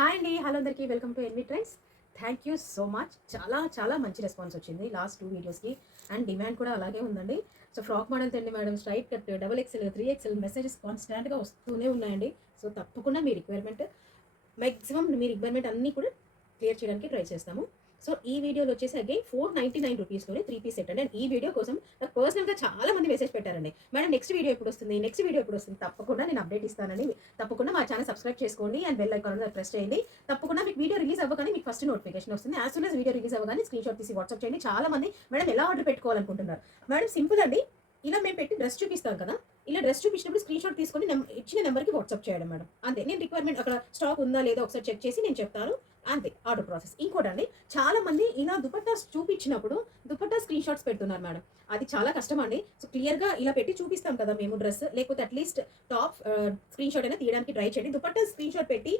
Hi అండి. Hello అందరికీ. Welcome to NV Trends. Thank you so much. చాలా మంచి రెస్పాన్స్ వచ్చింది లాస్ట్ 2 వీడియోస్‌కి. అండ్ డిమాండ్ కూడా అలాగే ఉందండి. సో ఫ్రాక్ మోడల్ తెండి madam, straight cut, double XL, 3XL messages కాన్స్టాంట్‌గా వస్తూనే ఉన్నాయండి. సో తప్పకుండా మీ రిక్వైర్మెంట్ మాక్సిమం మీ రిక్వైర్మెంట్ అన్నీ కూడా క్లియర్ చేయడానికి ట్రై చేస్తాము. సో ఈ వీడియోలో వచ్చేసి అగైన్ 499 రూపీస్‌లోనే 3 పీస్ సెట్ అండి. అండ్ ఈ వీడియో కోసం నాకు పర్సనల్‌గా చాలా మంది మెసేజ్ పెట్టారండి. మేడం నెక్స్ట్ వీడియో ఎప్పుడొస్తుంది? నెక్స్ట్ వీడియో ఎప్పుడొస్తుంది? తప్పకుండా నేను అప్డేట్ ఇస్తానని. తప్పకుండా మా ఛానల్ సబ్స్క్రైబ్ చేసుకోండి అండ్ బెల్ ఐకాన్ మీద ప్రెస్ చేయండి. తప్పకుండా మీకు వీడియో రిలీజ్ అవ్వగానే మీకు ఫస్ట్ నోటిఫికేషన్ వస్తుంది. As soon as video release అవ్వగానే స్క్రీన్‌షాట్ తీసి వాట్సాప్ చేయండి. చాలా మంది మేడం ఎలా ఆర్డర్ పెట్టుకోవాలనుకుంటున్నారు. మేడం సింపుల్ అండి. ఇలా మేము పెట్టి డ్రెస్ చూపిస్తాం కదా, ఇలా డ్రెస్ చూపించినప్పుడు స్క్రీన్‌షాట్ తీసుకొని ఇచ్చిన నెంబర్‌కి వాట్సాప్ చేయడం మేడం. అంతే. నేను రిక్వైర్మెంట్ అక్కడ స్టాక్ ఉందా లేదా ఒకసారి చెక్ చేసి నేను చెప్తాను. అంతే ఆర్డర్ ప్రాసెస్. ఇంకోటండి, చాలా మంది ఇలా దుపట్టాస్ చూపించినప్పుడు దుపట్టా స్క్రీన్ షాట్స్ పెడుతున్నారు మేడం. అది చాలా కష్టం అండి. సో క్లియర్‌గా ఇలా పెట్టి చూపిస్తాం కదా మేము డ్రెస్, లేకపోతే అట్లీస్ట్ టాప్ స్క్రీన్ షాట్ అయినా తీయడానికి ట్రై చేయండి. దుపట్టా స్క్రీన్ షాట్ పెట్టి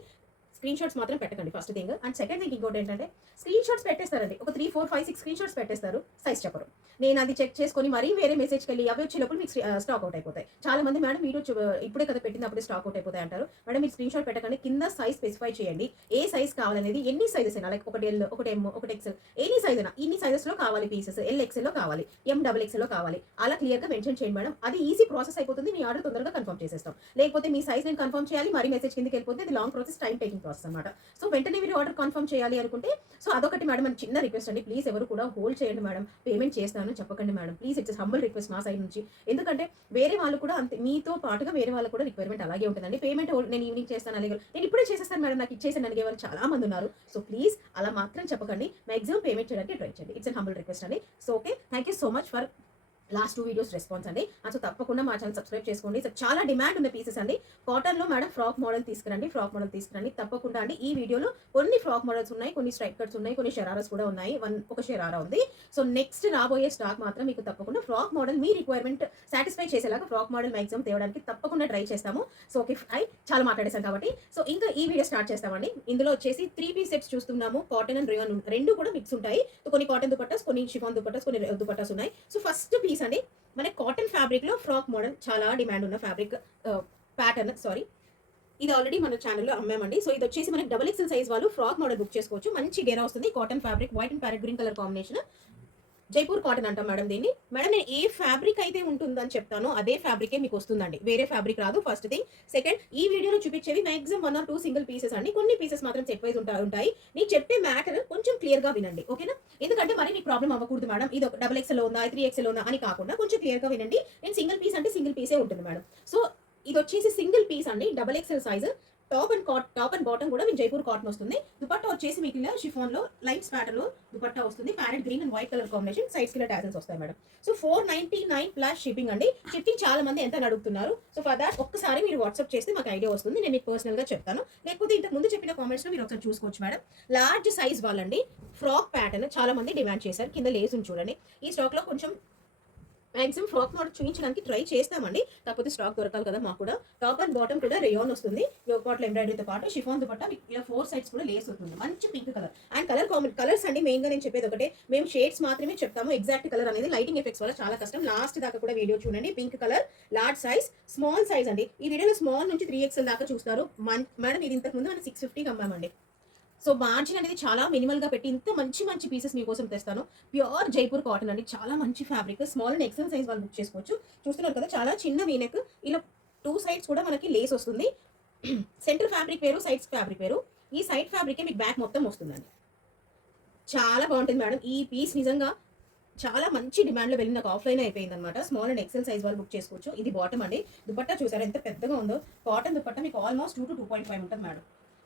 స్క్రీన్ షాట్స్ మాత్రం పెట్టకండి first thing. And second thing ఇంకోటి ఏంటంటే, స్క్రీన్ షాట్స్ పెట్టేస్తారండి. ఒక 3, 4, 5, 6 స్క్రీన్ షాట్స్ పెట్టేస్తారు. సైజ్ చెప్పరు. నేను అది చెక్ చేసుకొని మరీ వేరే మెసేజ్కి వెళ్ళి అవి వచ్చేటప్పుడు మీకు స్టాక్ అవుట్ అయిపోతాయి. చాలా మంది మేడం మీరు ఇప్పుడే కదా పెట్టింది అప్పుడే స్టాక్ అవుట్ అయిపోతాయి అంటారు. మేడం మీరు స్క్రీన్ షాట్ పెట్టకండి, కింద సైజ్ స్పెసిఫై చేయండి. ఏ సైజ్ కావాలనేది, ఎన్ని సైజెస్ అయినా, లైక్ ఒకటి ఎల్, ఒకటి ఎమ్, ఒకటి ఎక్సెల్, ఎనీ సైజ్ అయినా, ఇన్ని సైజెస్లో కావాలి పీసెస్, ఎల్ ఎక్సెల్లో కావాలి, ఎం డబుల్ ఎక్సెల్లో కావాలి, అలా క్లియర్గా మెన్షన్ చేయండి మేడం. అది ఈజీ ప్రాసెస్ అయిపోతుంది. మీ ఆర్డర్ తొందరగా కన్ఫర్మ్ చేసేస్తాం. లేకపోతే మీ సైజ్ నేను కన్ఫర్మ్ చేయాలి, మరి మెసేజ్ కిందకి వెళ్ళిపోతే అది long process, time taking process అనమాట. సో వెంటనే మీరు ఆర్డర్ కన్ఫర్మ్ చేయాలి అనుకుంటే, సో అదొకటి మేడం. అని చిన్న రిక్వెస్ట్ అండి, ప్లీజ్ ఎవరు కూడా హోల్డ్ చేయండి మేడం, పేమెంట్ చేస్తాను చెప్పకండి madam please. It's humble request మా సైడ్ నుంచి. ఎందుకంటే వేరే వాళ్ళు కూడా అంతే, మీతో పాటుగా వేరే వాళ్ళు కూడా రిక్వైర్మెంట్ అలాగే ఉంటుందండి. పేమెంట్ నేను ఈవినింగ్ చేస్తాను, అలాగే నేను ఇప్పుడే చేసేస్తాను మేడం, నాకు ఇచ్చేసాను అడిగే వాళ్ళు చాలా మంది ఉన్నారు. సో ప్లీజ్ అలా మాత్రం చెప్పకండి, మాక్సిమం పేమెంట్ చేయడానికి ట్రై చేయండి. ఇట్స్ హంబల్ రిక్వెస్ట్ అండి. So okay, thank you so much for last 2 videos response అండి. సో తప్పకుండా మా ఛానల్ సబ్స్క్రైబ్ చేసుకోండి. సో చాలా డిమాండ్ ఉన్న పీసెస్ అండి. కాటన్లో మేడం ఫ్రాక్ మోడల్ తీసుకురండి తప్పకుండా అండి. ఈ వీడియోలో కొన్ని ఫ్రాక్ మోడల్స్ ఉన్నాయి, కొన్ని స్ట్రైప్ కట్స్ ఉన్నాయి, కొన్ని షరారాస్ కూడా ఉన్నాయి. ఒక షరారా ఉంది. సో నెక్స్ట్ రాబోయే స్టాక్ మాత్రం మీకు తప్పకుండా ఫ్రాక్ మోడల్ మీ రిక్వైర్మెంట్ సాటిస్ఫై చేసేలాగా ఫ్రాక్ మోడల్ మ్యాక్సిమం తేవడానికి తప్పకుండా ట్రై చేస్తాము. సో ఓకే, చాలా మాట్లాడేశాను కాబట్టి సో ఇంకా ఈ వీడియో స్టార్ట్ చేస్తామండి. ఇందులో వచ్చేసి 3 పీస్ సెట్స్ చూస్తున్నాము. కాటన్ అండ్ రేయాన్ రెండు కూడా మిక్స్ ఉంటాయి. కొన్ని కాటన్ దుపట్టాస్, కొన్ని షిఫాన్ దుపట్టాస్, కొన్ని దుపట్టాస్ ఉన్నాయి. సో ఫస్ట్ పీస్ అండి, మన కాటన్ ఫ్యాబ్రిక్ లో ఫ్రాక్ మోడల్, చాలా డిమాండ్ ఉన్న ఫ్యాబ్రిక్ ప్యాటర్న్. సారీ, ఇది ఆల్రెడీ మన ఛానల్లో అమ్మామండి. సో ఇది వచ్చేసి మనకి డబుల్ ఎక్సెల్ సైజ్ వాళ్ళు ఫ్రాక్ మోడల్ బుక్ చేసుకోవచ్చు. మంచి గేరా వస్తుంది. Cotton fabric, white and parrot green colour combination. Jaipur cotton అంటాం మేడం దీన్ని. మేడం నేను ఏ ఫ్యాబ్రిక్ అయితే ఉంటుందని చెప్తానో అదే ఫ్యాబ్రికే మీకు వస్తుందండి, వేరే ఫ్యాబ్రిక్ రాదు. First thing. సెకండ్, ఈ వీడియోలో చూపించేవి మాక్సిమం 1 or 2 సింగిల్ పీసెస్ అండి. కొన్ని పీసెస్ మాత్రం సెట్ వైజ్ ఉంటాయి. నేను చెప్పే మ్యాటర్ కొంచెం క్లియర్ గా వినండి, ఓకేనా? ఎందుకంటే మరి మీకు ప్రాబ్లం అవ్వకూడదు మేడం, ఇది ఒక డబుల్ ఎక్స్ఎల్ ఉందా, 3XL ఉందా అని కాకుండా కొంచెం క్లియర్ గా వినండి. నేను సింగిల్ పీస్ అంటే సింగిల్ పీసే ఉంటుంది మేడం. సో ఇది వచ్చేసి సింగిల్ పీస్ అండి, double XL size. Top and bottom కూడా మీకు జైపూర్ కాటన్ వస్తుంది. దుపట్టా వచ్చేసి మీకు ఇలా షిఫాన్ లో లైన్స్ ప్యాటర్న్ లో దుపట్టా వస్తుంది. Parrot green and white colour combination. Sides కి టాజల్స్ వస్తాయి మేడం. సో 499 ప్లస్ షిప్పింగ్ అండి. షిప్పింగ్ చాలా మంది ఎంత అడుగుతున్నారు. సో ఫర్ దాట్ ఒక్కసారి మీరు వాట్సాప్ చేస్తే మాకు ఐడియా వస్తుంది, నేను మీకు పర్సనల్ గా చెప్తాను. లేకపోతే ఇంతకు ముందు చెప్పిన కామెంట్స్ లో మీరు ఒకసారి చూసుకోవచ్చు మేడం. లార్జ్ సైజ్ వాళ్ళండి, ఫ్రాక్ ప్యాటర్న్ చాలా మంది డిమాండ్ చేశారు. కింద లేస్ చూడండి. ఈ స్టాక్ లో కొంచెం మాక్సిమం ఫ్రాక్ మోడల్ చూపించడానికి ట్రై చేస్తామండి. కాకపోతే స్టాక్ దొరకాలి కదా మాకు కూడా. టాప్ అండ్ బాటమ్ కూడా రేయాన్ వస్తుంది. యోకాట్లో ఎంబ్రాయిడరీతో పాటు షిఫాన్ దుపట్టా ఇలా 4 సైడ్స్ కూడా లేస్ వస్తుంది. మంచి పింక్ కలర్. అండ్ కలర్స్ అండి మెయిన్ గా నేను చెప్పేది ఒకటే, మేము షేడ్స్ మాత్రమే చెప్తాము. ఎగ్జాక్ట్ కలర్ అనేది లైటింగ్ ఎఫెక్ట్స్ వల్ల చాలా కష్టం. లాస్ట్ దాకా కూడా వీడియో చూడండి. Pink colour, large size, small size అండి. ఈ వీడియోలో స్మాల్ నుంచి 3XL దాకా చూస్తారు మేడం. ఇది ఇంతకు ముందు మనం 650కి అమ్మామండి. సో మార్జిన్ అనేది చాలా మినిమల్ గా పెట్టి ఇంత మంచి పీసెస్ మీకోసం తెస్తాను. ప్యూర్ జైపూర్ కాటన్ అండి, చాలా మంచి fabric. Small and XL size వాళ్ళు బుక్ చేసుకోవచ్చు. చూస్తున్నారు కదా, చాలా చిన్న వీనెక్. ఇలా 2 సైడ్స్ కూడా మనకి లేస్ వస్తుంది. సెంటర్ ఫ్యాబ్రిక్ వేరు, సైడ్స్ ఫ్యాబ్రిక్ వేరు. ఈ సైడ్ ఫ్యాబ్రికే మీకు బ్యాక్ మొత్తం వస్తుందండి. చాలా బాగుంటుంది మేడం. ఈ పీస్ నిజంగా చాలా మంచి డిమాండ్ లో వెళ్ళి నాకు ఆఫ్లైన్ అయిపోయింది అనమాట. స్మాల్ అండ్ ఎక్సెల్ సైజ్ వాళ్ళు బుక్ చేసుకోవచ్చు. ఇది బాటమ్ అండి. దుపట్టా చూసారు ఎంత పెద్దగా ఉందో. కాటన్ దుపట్టా మీకు ఆల్మోస్ట్ 2 to 2.5 ఉంటుంది మేడం.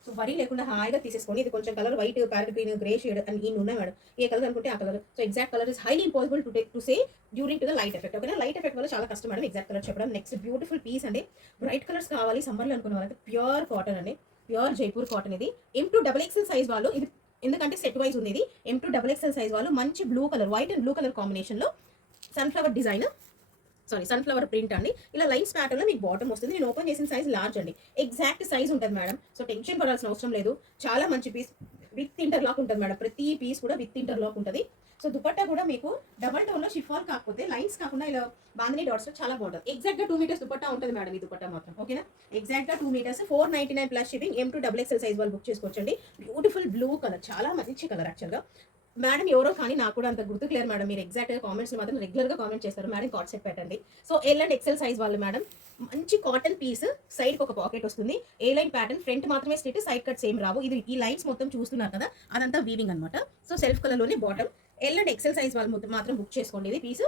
సో వరీ లేకుండా హాయిగా తీసేసుకోండి. ఇది కొంచెం colour white, parrot green, grey shade అని ఇన్ని ఉన్నాయి మేడం. ఏ కలర్ అనుకుంటే ఆ colour. So exact colour is highly impossible to say during to the light effect, ఓకేనా? లైట్ ఎఫెక్ట్ వల్ల చాలా కష్టం మేడం ఎగ్జాక్ట్ కలర్ చెప్పడం. నెక్స్ట్ బ్యూటిఫుల్ పీస్ అండి. బ్రైట్ కలర్స్ కావాలి సమ్మర్లో అనుకున్న వాళ్ళకి ప్యూర్ కాటన్ అండి, ప్యూర్ జైపూర్ కాటన్. ఇది M2XXL సైజ్ వాళ్ళు, ఇది ఎందుకంటే సెట్ వైజ్ ఉంది. ఇది M2XXL సైజ్ వాళ్ళు మంచి blue colour, white and blue colour combination లో సన్ఫ్లవర్ డిజైన్, సన్ఫ్లవర్ ప్రింట్ అండి. ఇలా లైన్స్ ప్యాటర్న్ లో మీకు బాటమ్ వస్తుంది. నేను ఓపెన్ చేసిన సైజ్ లార్జ్ అండి. ఎగ్జాక్ట్ సైజ్ ఉంటుంది మేడం. సో టెన్షన్ పడాల్సిన అవసరం లేదు. చాలా మంచి పీస్, విత్ ఇంటర్లాక్ ఉంటుంది మేడం. ప్రతి పీస్ కూడా విత్ ఇంటర్లాక్ ఉంటుంది. సో దుపట్టా కూడా మీకు డబల్ టోన్ లో షిఫాన్ కాకపోతే లైన్స్ కాకుండా ఇలా బాందిని డాట్స్ చాలా బాగుంటుంది. ఎగ్జాక్ట్ గా 2 మీటర్స్ దుపట్టా ఉంటుంది మేడం. ఈ దుపట్టా మాత్రం ఓకేనా, ఎగ్జాక్ట్ గా 2 metres 499 plus shipping. M2 XXL size వాళ్ళు బుక్ చేసుకోవచ్చండి. బ్యూటిఫుల్ బ్లూ కలర్, చాలా మంచి కలర్ యాక్చువల్ గా. మేడం ఎవరో కానీ నాకు కూడా అంత గుర్తుకులేరు మేడం. మీరు ఎగ్జాక్ట్ గా కామెంట్స్ మాత్రం రెగ్యులర్ గా కామెంట్ చేస్తారు మేడం. కార్డ్ సెట్ పెట్టండి. So L and XL size వాళ్ళు మేడం మంచి కాటన్ పీస్, సైడ్ ఒక పాకెట్ వస్తుంది. ఏ లైన్ ప్యాటర్న్, ఫ్రంట్ మాత్రమే స్ట్రిట్, సైడ్ కట్స్ ఏం రావు. ఇది ఈ లైన్స్ మొత్తం చూస్తున్నారు కదా, అదంతా వీవింగ్ అనమాట. సో సెల్ఫ్ కలర్ లోనే bottom. L and XL size వాళ్ళు మాత్రం బుక్ చేసుకోండి. ఇది పీస్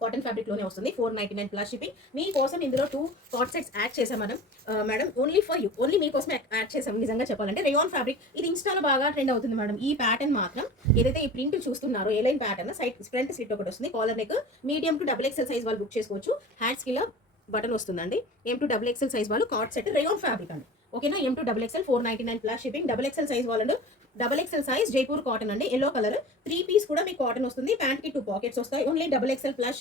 కాటన్ ఫ్యాబ్రిక్ లోనే వస్తుంది. 499 ప్లస్ షిప్పింగ్. మీకోసం ఇందులో 2 కార్డ్ సెట్స్ యాడ్ చేసాం మనం madam. Only for you, only మీకోసం యాడ్ చేసాం. నిజంగా చెప్పాలంటే రేయాన్ ఫ్యాబ్రిక్ ఇది ఇన్స్టాలో బాగా ట్రెండ్ అవుతుంది మేడం. ఈ ప్యాటర్న్ మాత్రం ఏదైతే ఈ ప్రింట్ చూస్తున్నారో A line pattern, side front slit ఒకటి వస్తుంది. Collar neck, medium to XXL size వాళ్ళు బుక్ చేసుకోవచ్చు. హ్యాండ్స్ కి బటన్ వస్తుందండి. M2 XXL సైజ్ వాళ్ళు కార్డ్ సెట్ రేయాన్ ఫ్యాబ్రిక్ అండి. ఓకేనా, M2 XXL 499 plus shipping. XXL size వాళ్ళు XXL సైజ్ జైపూర్ కాటన్ అండి. ఎల్లో కలర్ 3 పీస్ కూడా మీకు కాటన్ వస్తుంది. ప్యాంట్ కి 2 పాకెట్స్ వస్తాయి. Only XXL plus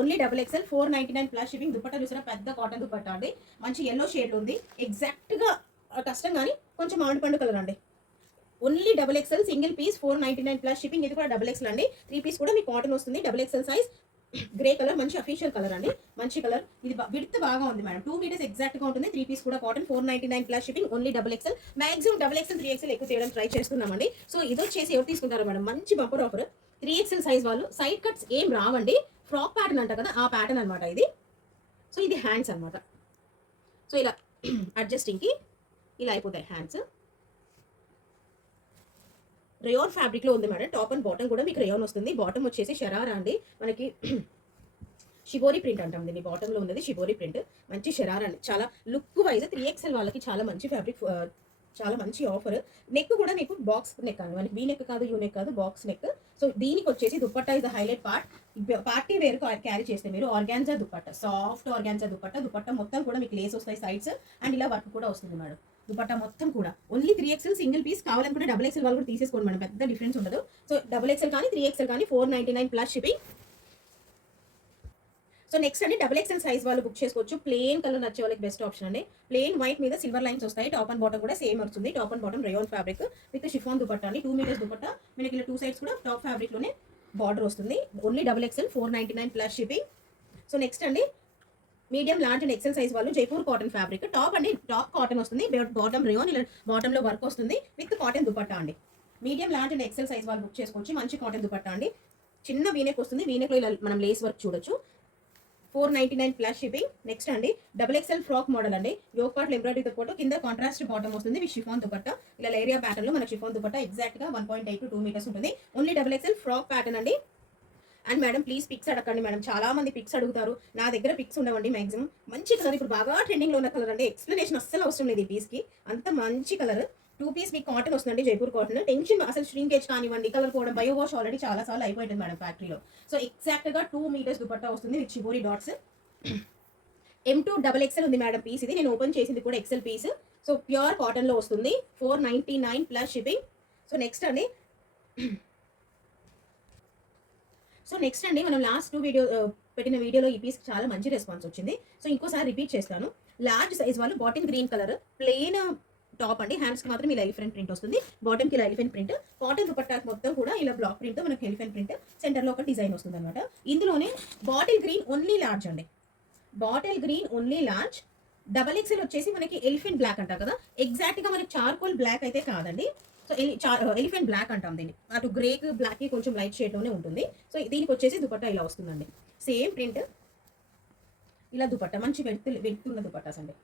only XXL 499 plus shipping. Dupatta చూసారా, పెద్ద కాటన్ దుపట్టా అండి. మంచి ఎల్లో షేడ్ లో ఉంది. ఎగ్జాక్ట్ గా కష్టం కానీ కొంచెం మామిడి పండు కలర్ అండి. Only XXL single piece 499 plus shipping. ఇది కూడా XXL అండి. 3 పీస్ కూడా మీకు కాటన్ వస్తుంది. XXL సైజ్ గ్రే కలర్, మంచి అఫీషియల్ కలర్ అండి. మంచి కలర్. ఇది విడ్త్ బాగా ఉంది మేడం. 2 మీటర్స్ ఎగ్జాక్ట్ గా ఉంటుంది. 3 పీస్ కూడా cotton. 499 plus shipping. Only XXL. Maximum XXL 3XL ఎక్కువ చేయడం ట్రై చేస్తున్నామండి. సో ఇది వచ్చేసి ఎవరు తీసుకుంటారు మేడం, మంచి బంపర్ ఆఫర్. 3XL సైజ్ వాళ్ళు. సైడ్ కట్స్ ఏం రావండి. ఫ్రాక్ ప్యాటర్న్ అంట కదా, ఆ ప్యాటర్న్ అనమాట ఇది. సో ఇది హ్యాండ్స్ అనమాట. సో ఇలా అడ్జస్టింగ్ కి ఇలా అయిపోతాయి హ్యాండ్స్. రేయాన్ ఫ్యాబ్రిక్ లో ఉంది మేడం. టాప్ అండ్ బాటమ్ కూడా మీకు రేయాన్ వస్తుంది. బాటమ్ వచ్చేసి షరారా అండి. మనకి షిబోరి ప్రింట్ అంటాం దీన్ని. బాటమ్ లో ఉన్నది షిబోరి ప్రింట్. మంచి షరారా అండి. చాలా లుక్ వైజ్ 3XL వాళ్ళకి చాలా మంచి ఫ్యాబ్రిక్, చాలా మంచి ఆఫర్. నెక్ కూడా మీకు బాక్స్ నెక్ అండి. మనకి వీ నెక్ కాదు, యూ నెక్ కాదు, బాక్స్ నెక్. సో దీనికి వచ్చేసి dupatta is the highlight part. Party wear carry చేస్తే మీరు organza dupatta, soft organza dupatta. Dupatta మొత్తం కూడా మీకు లేస్ వస్తాయి సైడ్స్, అండ్ ఇలా వర్క్ కూడా వస్తుంది మేడం. దుపట్టా మొత్తం కూడా ఓన్లీ 3XL సింగిల్ పీస్. కావాలనుకుంటే XXL వాళ్ళు కూడా తీసేసుకోండి మేడం, పెద్ద డిఫరెన్స్ ఉండదు. సో XXL కానీ 3XL కానీ 499 ప్లస్ షిప్పింగ్. సో నెక్స్ట్ అండి XXL సైజ్ వాళ్ళు బుక్ చేసుకోవచ్చు. ప్లేన్ కలర్ నచ్చే వాళ్ళకి బెస్ట్ ఆప్షన్ అండి. ప్లేన్ వైట్ మీద సిల్వర్ లైన్స్ వస్తాయి. టాప్ అండ్ బాటమ్ కూడా సేమ్ వస్తుంది. Top and bottom rayon fabric with chiffon dupatta అండి. 2 మీటర్స్ దుపట్టా. మనకి ఇలా 2 సైడ్స్ కూడా టాప్ ఫ్యాబ్రిక్ లోనే బార్డర్ వస్తుంది. Only XXL 499 plus shipping. So next అండి medium, large and XL size వాళ్ళు జైపూర్ కాటన్ ఫ్యాబ్రిక్. టాప్ అండి టాప్ కాటన్ వస్తుంది. బాటమ్ రేయాన్, ఇలా బాటమ్ లో వర్క్ వస్తుంది విత్ కాటన్ దుపట్టా అండి. Medium, large and XL size వాళ్ళు బుక్ చేసుకోవచ్చు. మంచి కాటన్ దుపట్టా అండి. చిన్న వీనెక్ వస్తుంది. వీనెక్ లో ఇలా మనం లేస్ వర్క్ చూడొచ్చు. 499 ప్లస్ షిప్పింగ్. నెక్స్ట్ అండి XXL ఫ్రాక్ మోడల్ అండి. యోక్ పార్ట్ ఎంబ్రాయిడరీతో పాటు కింద కాంట్రాస్ట్ బాటమ్ వస్తుంది విత్ షిఫాన్ దుపట్టా. ఇలా లేరియా ప్యాటర్న్ లో మనకి షిఫాన్ దుపట్టా ఎగ్జాక్ట్ గా 1.8 to 2 మీటర్స్ ఉంటుంది. ఓన్లీ XXL ఫ్రాక్ ప్యాటర్న్ అండి. అండ్ మేడం ప్లీజ్ పిక్స్ అడగండి మేడం. చాలా మంది పిక్స్ అడుగుతారు. నా దగ్గర పిక్స్ ఉండవండి మాక్సిమం. మంచి కలర్, ఇప్పుడు బాగా ట్రెండింగ్ లో ఉన్న కలర్ అండి. ఎక్స్ప్లెనేషన్ అస్సలు అవసరం లేదు ఈ పీస్ కి. అంత మంచి కలర్. 2 పీస్ మీకు కాటన్ వస్తుందండి, జైపూర్ కాటన్. టెన్షన్ అసలు ష్రింకేజ్ కానివ్వండి, కలర్ పోవడం, బయో వాష్ ఆల్రెడీ చాలా సార్లు అయిపోయింది మేడం ఫ్యాక్టరీలో. సో ఎగ్జాక్ట్ గా 2 మీటర్స్ దుపట్టా వస్తుంది with shibori dots. M2 XXL ఉంది మేడం పీస్. ఇది నేను ఓపెన్ చేసింది కూడా XL piece. So pure cotton లో వస్తుంది. 499 ప్లస్ షిప్పింగ్. సో నెక్స్ట్ అండి మనం లాస్ట్ 2 వీడియో పెట్టిన వీడియోలో ఈ పీస్ చాలా మంచి రెస్పాన్స్ వచ్చింది. సో ఇంకోసారి రిపీట్ చేస్తాను. లార్జ్ సైజ్ వాళ్ళు bottle green colour plain top అండి. హ్యాండ్స్ కి మాత్రం ఇలా ఎలిఫెంట్ ప్రింట్ వస్తుంది. బాటమ్ కి ఇలా ఎలిఫెంట్ ప్రింట్. కాటన్ దుపట్టా మొత్తం కూడా ఇలా బ్లాక్ ప్రింట్ తో మనకి ఎలిఫెంట్ ప్రింట్. సెంటర్ లో ఒక డిజైన్ వస్తుంది అనమాట. ఇందులోనే బాటిల్ గ్రీన్ ఓన్లీ లార్జ్ అండి. Bottle green only large. XXL వచ్చేసి మనకి ఎలిఫెంట్ బ్లాక్ అంటారు కదా, ఎగ్జాక్ట్ గా మనకి చార్కోల్ బ్లాక్ అయితే కాదండి. సో ఎలిఫెంట్ బ్లాక్ అంటాం దీన్ని. అటు గ్రేక్ బ్లాక్ కి కొంచెం లైట్ షేడ్ లోనే ఉంటుంది. సో దీనికి వచ్చేసి దుపట్టా ఇలా వస్తుందండి. సేమ్ ప్రింట్, ఇలా దుపట్టా మంచి వెళ్తున్న దుపట్టాస్ అండి.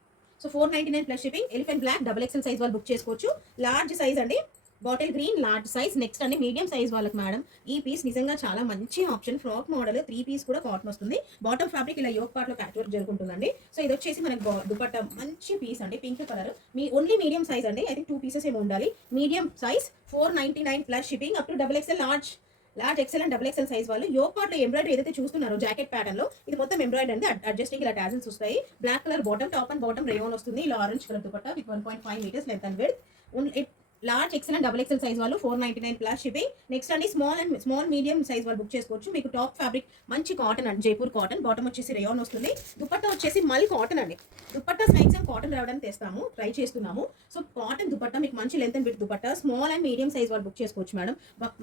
So 499 plus shipping. Elephant black XXL size వాళ్ళు బుక్ చేసుకోవచ్చు. లార్జ్ సైజ్ అండి, bottle green large size. Next అండి మీడియం సైజ్ వాళ్ళకి మేడం ఈ పీస్ నిజంగా చాలా మంచి ఆప్షన్. ఫ్రాక్ మోడల్ 3 పీస్ కూడా కాటన్ వస్తుంది. బాటమ్ ఫ్యాబ్రిక్ ఇలా యోక్ పార్ట్ లో ప్యాచ్ వర్క్ జరుగుతుందండి. సో ఇది వచ్చేసి మనకి దుపట్టా మంచి పీస్ అండి, పింక్ కలర్. మీ ఓన్లీ మీడియం సైజ్ అండి. ఐ థింక్ 2 పీసెస్ ఏమో ఉండాలి. Medium size 499 plus shipping. Up to XXL large XL and XXL size వాళ్ళు. యోక్ పార్ట్ లో ఎంబ్రాయిడరీ ఏదైతే చూస్తున్నారో జాకెట్ ప్యాటర్న్ లో, ఇది మొత్తం ఎంబ్రాయిడరీ అండి. అడ్జస్టింగ్ ఇలా టాజల్స్ వస్తాయి. Black colour bottom, top and bottom rayon వస్తుంది. ఇలా orange colour dupatta with 1.5 metres length and width. Large XL and double XL size వాళ్ళు 499 ప్లస్ షిప్పింగ్. నెక్స్ట్ అండి స్మాల్ మీడియం సైజ్ వాళ్ళు బుక్ చేసుకోవచ్చు. మీకు టాప్ ఫ్యాబ్రిక్ మంచి కాటన్ అండి, జైపూర్ కాటన్. బాటమ్ వచ్చేసి రేయాన్ వస్తుంది. దుపట్టా వచ్చేసి మల్ కాటన్ అండి. దుపట్టా సైజ్ కాటన్ రావడానికి తెస్తాము, ట్రై చేస్తున్నాము. సో కాటన్ దుపట్టా మీకు మంచి length and width dupatta. Small and medium size వాళ్ళు బుక్ చేసుకోవచ్చు మేడం.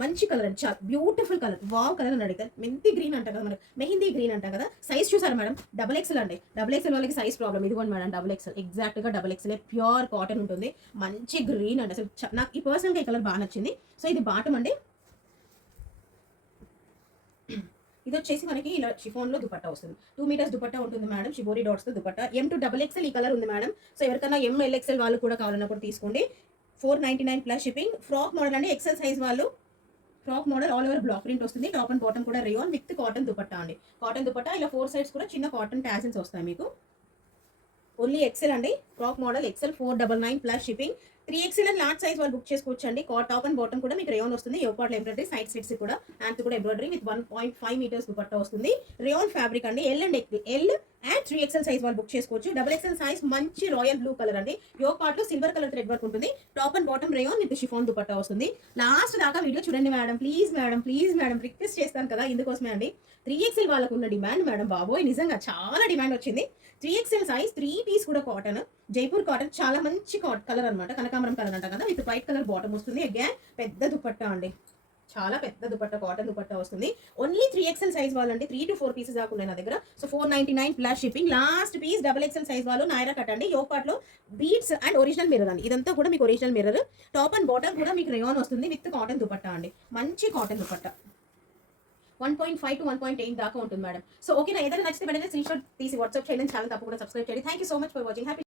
మంచి కలర్ అండి, చాలా బ్యూటిఫుల్ కలర్. వావ్ కలర్ అని అడిగితే మెంతి గ్రీన్ అంట కదా, మనకు మెహిందీ గ్రీన్ అంట కదా. సైజ్ చూసారు మేడం, డబుల్ ఎక్సెల్ అండి. డబుల్ ఎక్సెల్ వాళ్ళకి సైజ్ ప్రాబ్లం. ఇదిగోండి మేడం డబుల్ ఎక్సెల్, ఎగ్జాక్ట్ గా డబుల్ ఎక్సెల్. ప్యూర్ కాటన్ ఉంటుంది, మంచి గ్రీన్ అండి. అసలు నాకు ఈ పర్సనల్గా ఈ కలర్ బాగా నచ్చింది. సో ఇది బాటమ్ అండి. ఇది వచ్చేసి మనకి ఇలా షిఫాన్లో దుపట్టా వస్తుంది. 2 మీటర్స్ దుపట్టా ఉంటుంది మేడం, షిబోరి డాట్స్తో దుపట్టా. M2 డబుల్ ఎక్సెల్ ఈ కలర్ ఉంది మేడం. సో ఎవరికైనా MLXL వాళ్ళు కూడా కావాలన్నా కూడా తీసుకోండి. 499 ప్లస్ షిప్పింగ్. ఫ్రాక్ మోడల్ అండి, ఎక్సెల్ సైజ్ వాళ్ళు. Frock model all over black print వస్తుంది. టాప్ అండ్ బాటమ్ కూడా రేయాన్ విత్ కాటన్ దుపట్టా అండి. కాటన్ దుపట్టా ఇలా 4 సైడ్స్ కూడా చిన్న కాటన్ టాజిల్స్ వస్తాయి మీకు. ఓన్లీ ఎక్సెల్ అండి, frock model XL. 499 plus shipping. 3XL and large size వాళ్ళు బుక్ చేసుకోవచ్చు అండి. టాప్ అండ్ బాటమ్ కూడా మీకు రేయాన్ వస్తుంది. యోపార్ట్ ఎంబ్రాయిడరీ, సైడ్ స్లిట్స్ కూడా హ్యాండ్స్ కూడా ఎంబ్రాయిడరీ విత్ 1.5 మీటర్స్ దుపట్టా వస్తుంది. రేయాన్ ఫ్యాబ్రిక్ అండి. L అండ్ 3XL సైజ్ వాళ్ళు బుక్ చేసుకోవచ్చు. డబుల్ ఎక్సెల్ సైజ్ మంచి రాయల్ బ్లూ కలర్ అండి. యోక్ పార్ట్ లో సిల్వర్ కలర్ థ్రెడ్ వర్క్ ఉంటుంది. Top and bottom rayon with chiffon dupatta వస్తుంది. లాస్ట్ దాకా వీడియో చూడండి madam, please madam, please madam, request చేస్తాను కదా, ఇందుకోసమే అండి. 3XL వాళ్ళకు ఉన్న డిమాండ్ మేడం, బాబోయ్ నిజంగా చాలా డిమాండ్ వచ్చింది. 3XL సైజ్ 3 పీస్ కూడా కాటన్, జైపూర్ కాటన్, చాలా మంచి కలర్ అనమాట, కనకాంబరం కలర్ అంట కదా, విత్ వైట్ కలర్ బాటమ్ వస్తుంది. అగైన్ పెద్ద దుపట్టా అండి, చాలా పెద్ద దుపట్టా, కాటన్ దుపట్టా వస్తుంది. ఓన్లీ 3XL సైజ్ వాళ్ళండి, 3 to 4 పీసెస్ దాకా ఉన్నాయి నా దగ్గర. So 499 plus shipping. Last piece double XL size వాళ్ళు నాయరా కట్ అండి. యోక్ పార్ట్ లో బీడ్స్ అండ్ ఒరిజినల్ మిర్రర్ అండి. ఇదంతా కూడా మీకు original mirror. Top and bottom కూడా మీకు రేయాన్ వస్తుంది విత్ కాటన్ దుపట్టా అండి. మంచి కాటన్ దుపట్టా. 1.5 to 1.8 దాకా ఉంటుంది మేడం. సో ఓకేనా, ఏదైనా నచ్చితే వెంటనే స్క్రీన్ షాట్ తీసి వాట్సాప్ చేయండి. ఛానల్ తప్పకుండా సబ్స్క్రైబ్ చేయండి. Thank you so much for watching. Happy